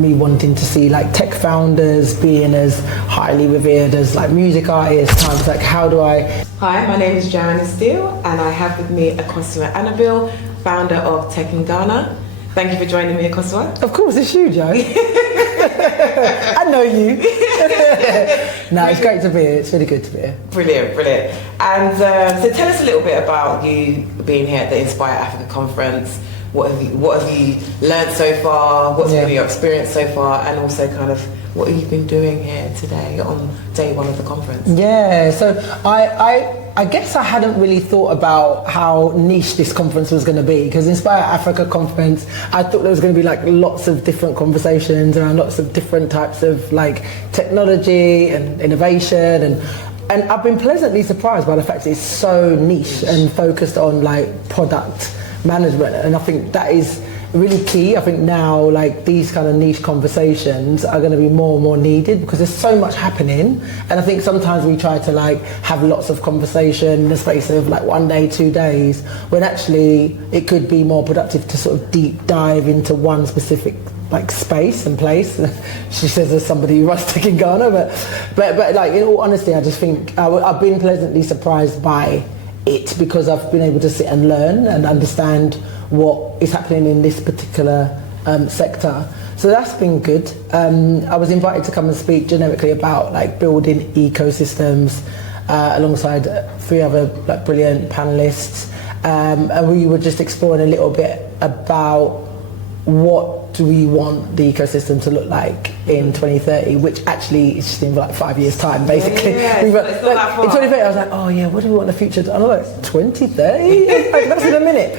me wanting to see like tech founders being as highly revered as like music artists. I was like, how do I... Hi, my name is Joanna Steele and I have with me Akosua Annobil, founder of Tech in Ghana. Thank you for joining me, Akosua. Of course, it's you, Joe. I know you. No, it's great to be here. It's really good to be here. Brilliant, brilliant. And so tell us a little bit about you being here at the Inspire Africa conference. What have you learned so far? What's been your experience so far? And also kind of what have you been doing here today on day one of the conference? Yeah, so I guess I hadn't really thought about how niche this conference was going to be, because Inspire Africa conference, I thought there was going to be like lots of different conversations around lots of different types of like technology and innovation, and I've been pleasantly surprised by the fact that it's so niche and focused on like product management, and I think that is really key. I think now like these kind of niche conversations are going to be more and more needed because there's so much happening, and I think sometimes we try to like have lots of conversation in the space of like 1 day, 2 days, when actually it could be more productive to sort of deep dive into one specific like space and place. She says as somebody who runs Tech in Ghana, but like in all honesty, I just think I've been pleasantly surprised by it, because I've been able to sit and learn and understand what is happening in this particular sector. So that's been good. I was invited to come and speak generically about like building ecosystems alongside 3 other like brilliant panelists, and we were just exploring a little bit about what do we want the ecosystem to look like in 2030, which actually is just in like 5 years time basically. It's not that far. In 2030 I was like, oh yeah, what do we want the future to, I was like, 2030? Like, that's in a minute.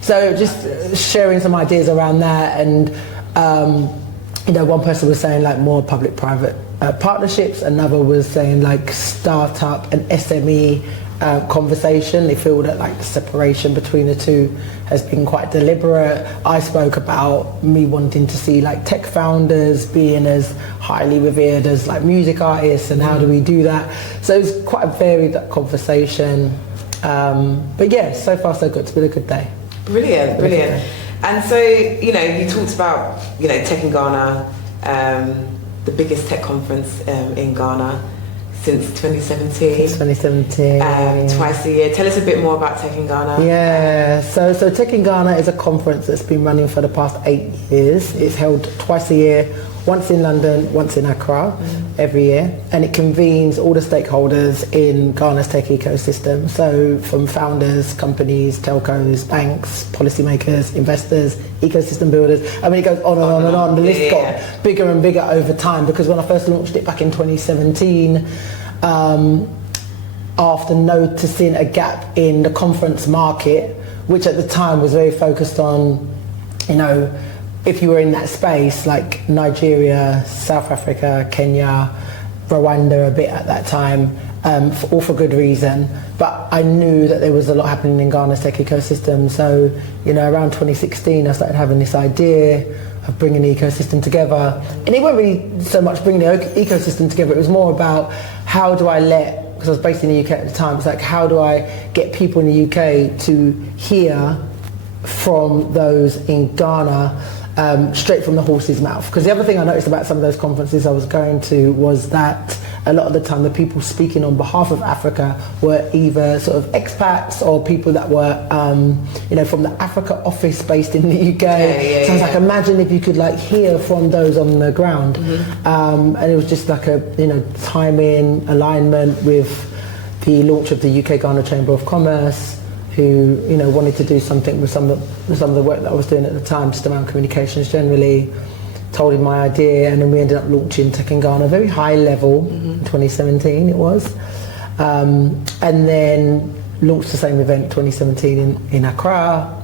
So just sharing some ideas around that, and you know, one person was saying like more public-private partnerships, another was saying like startup and SME conversation. They feel that like the separation between the two has been quite deliberate. I spoke about me wanting to see like tech founders being as highly revered as like music artists, and how do we do that. So it was quite a varied conversation, but yeah, so far so good. It's been a good day. Brilliant, brilliant. And so, you know, you talked about, you know, Tech in Ghana, the biggest tech conference in Ghana since 2017. 2017. Twice a year. Tell us a bit more about Tech in Ghana. Yeah, so Tech in Ghana is a conference that's been running for the past 8 years. It's held twice a year, once in London, once in Accra, every year, and it convenes all the stakeholders in Ghana's tech ecosystem. So from founders, companies, telcos, banks, policymakers, investors, ecosystem builders. I mean, it goes on and on and on. The list got bigger and bigger over time, because when I first launched it back in 2017, after noticing a gap in the conference market, which at the time was very focused on, you know, if you were in that space, like Nigeria, South Africa, Kenya, Rwanda a bit at that time, all for good reason. But I knew that there was a lot happening in Ghana's tech ecosystem. So, you know, around 2016, I started having this idea of bringing the ecosystem together. And it wasn't really so much bringing the ecosystem together, it was more about how do I because I was based in the UK at the time, it's like, how do I get people in the UK to hear from those in Ghana straight from the horse's mouth. Because the other thing I noticed about some of those conferences I was going to was that a lot of the time the people speaking on behalf of Africa were either sort of expats or people that were you know, from the Africa office based in the UK. So I was like, imagine if you could like hear from those on the ground. And it was just like a, you know, timing, alignment with the launch of the UK Ghana Chamber of Commerce, who, you know, wanted to do something with some of the work that I was doing at the time, just around communications generally. Told him my idea, and then we ended up launching Tech in Ghana, very high level, in 2017 it was. And then launched the same event 2017 in Accra.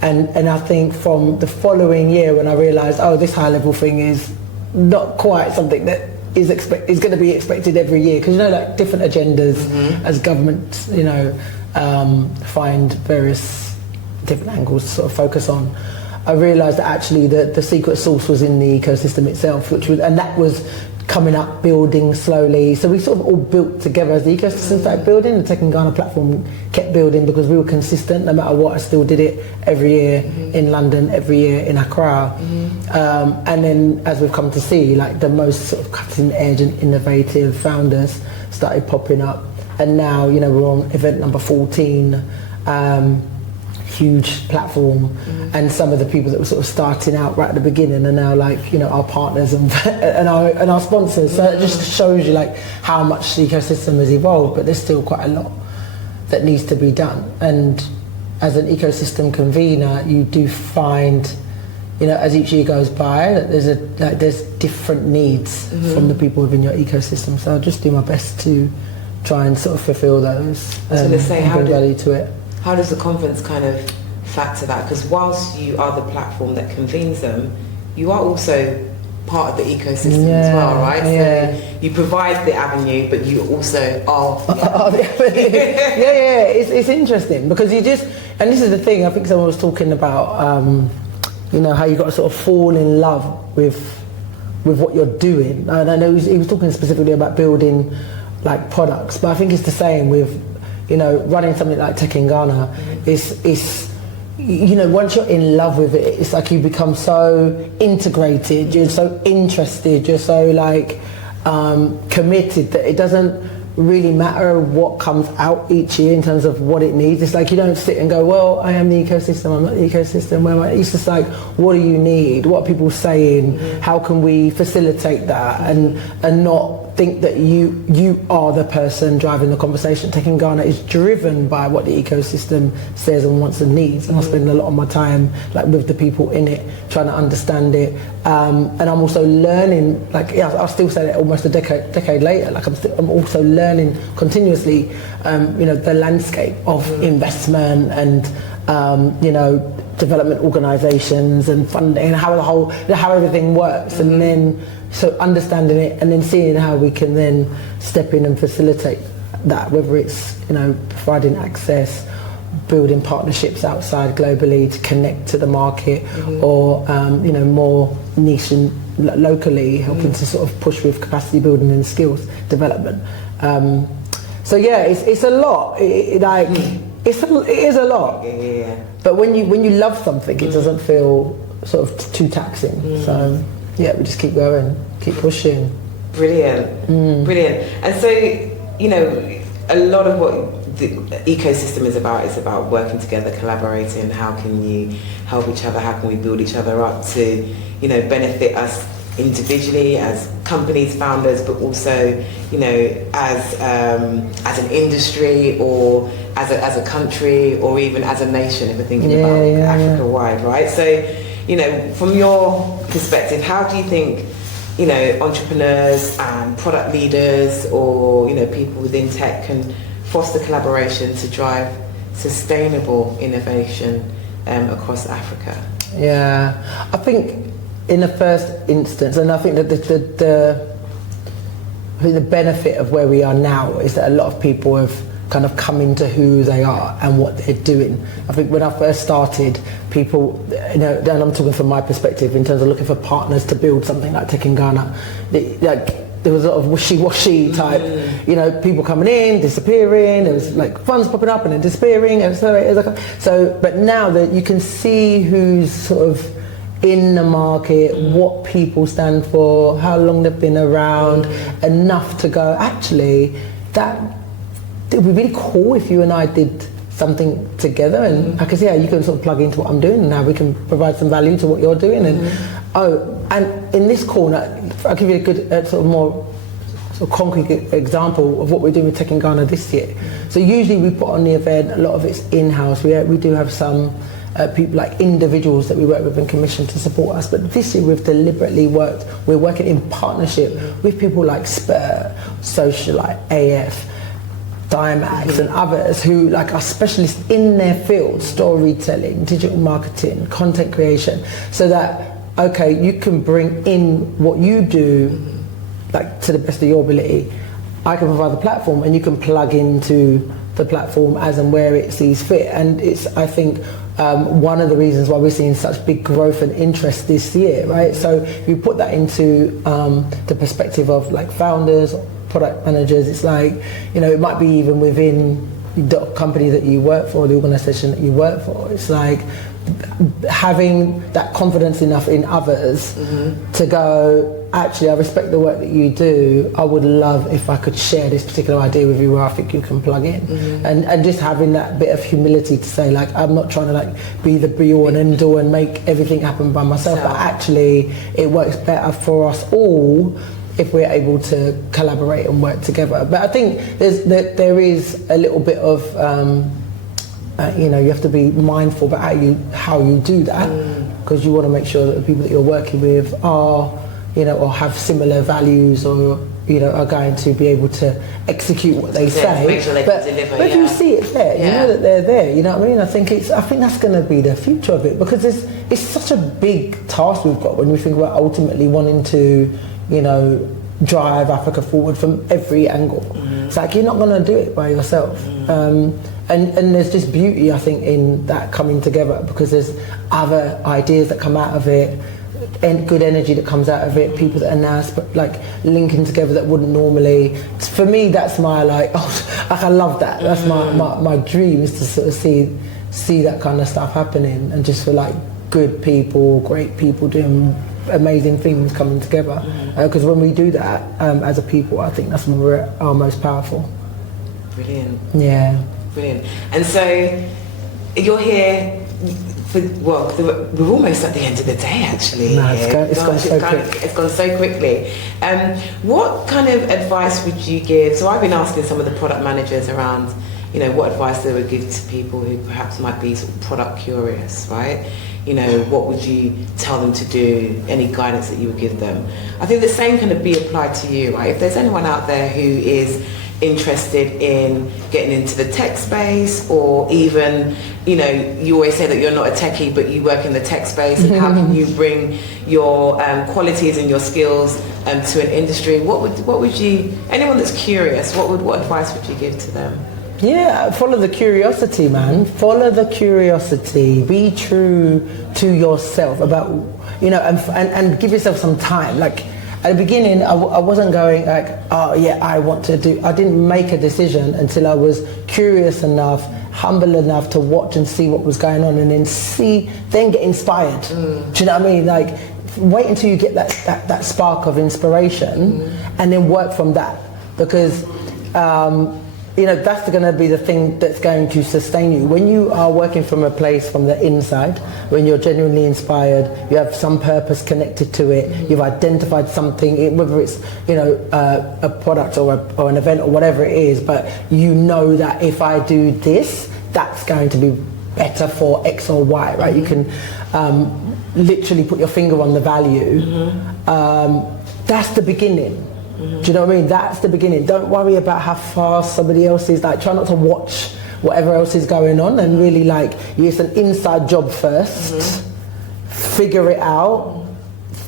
And I think from the following year, when I realised, oh, this high level thing is not quite something that is going to be expected every year, because, you know, like different agendas as governments, you know, find various different angles to sort of focus on. I realised that actually the secret sauce was in the ecosystem itself, and that was coming up, building slowly. So we sort of all built together as the ecosystem started building. The Tech and Ghana platform kept building because we were consistent no matter what. I still did it every year in London, every year in Accra. And then as we've come to see, like the most sort of cutting edge and innovative founders started popping up. And now, you know, we're on event number 14. Huge platform, and some of the people that were sort of starting out right at the beginning are now like, you know, our partners and our sponsors. So it just shows you like how much the ecosystem has evolved, but there's still quite a lot that needs to be done. And as an ecosystem convener, you do find, you know, as each year goes by, that there's different needs from the people within your ecosystem. So I'll just do my best to try and sort of fulfill those. I was going to say, bring value to it. How does the conference kind of factor that? Because whilst you are the platform that convenes them, you are also part of the ecosystem as well, right? Yeah. So you provide the avenue, but you also are the avenue. It's interesting because you just, and this is the thing, I think someone was talking about, you know, how you got to sort of fall in love with what you're doing. And I know he was talking specifically about building like products, but I think it's the same with, you know, running something like Tech in Ghana. Is you know, once you're in love with it, it's like you become so integrated, you're so interested, you're so like committed that it doesn't really matter what comes out each year in terms of what it needs. It's like you don't sit and go, well, I am the ecosystem, I'm not the ecosystem. Where am I? It's just like, what do you need? What are people saying? How can we facilitate that and not think that you are the person driving the conversation. Tech in Ghana is driven by what the ecosystem says and wants and needs, and I spend a lot of my time like with the people in it, trying to understand it, and I'm also learning. Like, yeah, I'll still say that almost a decade later. Like I'm also learning continuously, you know, the landscape of investment and you know, development organisations and funding and how everything works, and then so understanding it and then seeing how we can then step in and facilitate that, whether it's, you know, providing access, building partnerships outside globally to connect to the market, or you know, more niche and locally helping to sort of push with capacity building and skills development. So yeah, it's a lot. It is a lot. Yeah. But when you love something, it doesn't feel sort of too taxing. So yeah, we just keep going, keep pushing. Brilliant. And so, you know, a lot of what the ecosystem is about working together, collaborating. How can you help each other? How can we build each other up to, you know, benefit us individually as companies, founders, but also, you know, as an industry, or as a country, or even as a nation, if we're thinking about Africa wide, right? So, you know, from your perspective, how do you think, you know, entrepreneurs and product leaders, or, you know, people within tech can foster collaboration to drive sustainable innovation across Africa? Yeah, I think in the first instance, and I think that the benefit of where we are now is that a lot of people have kind of come into who they are and what they're doing. I think when I first started, people, you know, and I'm talking from my perspective in terms of looking for partners to build something like Tech in Ghana, there was a lot of wishy-washy type, you know, people coming in, disappearing, there was like funds popping up and then disappearing, and so, but now that you can see who's sort of in the market, what people stand for, how long they've been around, enough to go, actually, that it would be really cool if you and I did something together, and I can see how you can sort of plug into what I'm doing, and how we can provide some value to what you're doing. And and in this corner, I'll give you a good sort of more sort of concrete example of what we're doing with Tech in Ghana this year. So usually we put on the event, a lot of it's in-house. We do have some people, like individuals that we work with and commission to support us, but this year we've deliberately we're working in partnership with people like Spur, Socialite, AF, Dimax and others who like are specialists in their field, storytelling, digital marketing, content creation, so that, okay, you can bring in what you do like to the best of your ability. I can provide the platform and you can plug into the platform as and where it sees fit. And it's, I think, one of the reasons why we're seeing such big growth and interest this year, right? So you put that into the perspective of like founders, product managers. It's like, you know, it might be even within the company that you work for, the organization that you work for. It's like having that confidence enough in others to go, actually, I respect the work that you do. I would love if I could share this particular idea with you where I think you can plug in. And just having that bit of humility to say, like, I'm not trying to like be the be all and end all and make everything happen by myself, but actually it works better for us all if we're able to collaborate and work together. But I think there is a little bit of you know, you have to be mindful about how you do that, because you want to make sure that the people that you're working with are, you know, or have similar values, or, you know, are going to be able to execute what they say. Make sure they can deliver. But if you see it there, you know that they're there. You know what I mean? I think that's going to be the future of it, because it's such a big task we've got when we think about ultimately wanting to, you know, drive Africa forward from every angle. It's like you're not going to do it by yourself. And there's just beauty, I think, in that coming together, because there's other ideas that come out of it, and good energy that comes out of it, people that are now like linking together that wouldn't normally. For me, that's my like, I love that. That's my dream, is to sort of see that kind of stuff happening, and just for like good people, great people doing amazing things coming together. Because when we do that as a people, I think that's when we're at our most powerful. Brilliant. Yeah. Brilliant. And so you're here we're almost at the end of the day, actually. No, it's gone so quick. It's gone so quickly. What kind of advice would you give? So I've been asking some of the product managers around, you know, what advice they would give to people who perhaps might be sort of product curious, right? You know, what would you tell them to do? Any guidance that you would give them? I think the same can be applied to you, right? If there's anyone out there who is interested in getting into the tech space, or even, you know, you always say that you're not a techie but you work in the tech space, and how can you bring your qualities and your skills to an industry, what would you, anyone that's curious, what advice would you give to them? Yeah, follow the curiosity, man. Follow the curiosity. Be true to yourself about, you know, and give yourself some time. Like, at the beginning, I wasn't going like, oh yeah, I didn't make a decision until I was curious enough, humble enough to watch and see what was going on, and then get inspired. Do you know what I mean? Like, wait until you get that spark of inspiration, and then work from that. Because, you know, that's going to be the thing that's going to sustain you. When you are working from a place from the inside, when you're genuinely inspired, you have some purpose connected to it, you've identified something, whether it's, you know, a product or an event or whatever it is, but you know that if I do this, that's going to be better for X or Y, right? You can literally put your finger on the value. That's the beginning. Do you know what I mean? That's the beginning. Don't worry about how fast somebody else is. Like, try not to watch whatever else is going on, and really, like, it's an inside job first. Figure it out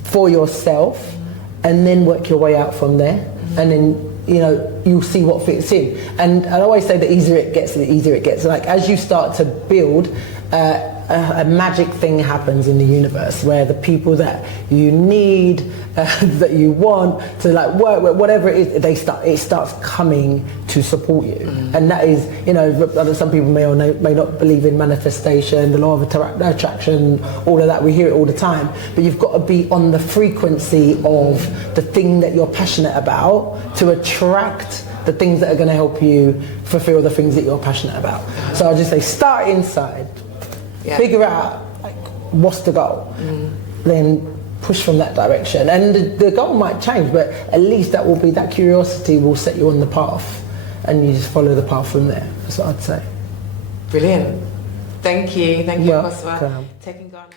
for yourself, and then work your way out from there. And then, you know, you'll see what fits in. And I always say the easier it gets, the easier it gets. Like, as you start to build, a magic thing happens in the universe, where the people that you need, that you want to like work with, whatever it is, it starts coming to support you. And that is, you know, some people may or may not believe in manifestation, the law of attraction, all of that. We hear it all the time, but you've got to be on the frequency of the thing that you're passionate about to attract the things that are going to help you fulfill the things that you're passionate about. So I'll just say, start inside. Figure out, like, what's the goal, then push from that direction. And the goal might change, but at least that curiosity will set you on the path, and you just follow the path from there. That's what I'd say. Brilliant. Thank you, Akosua. Taking Ghana.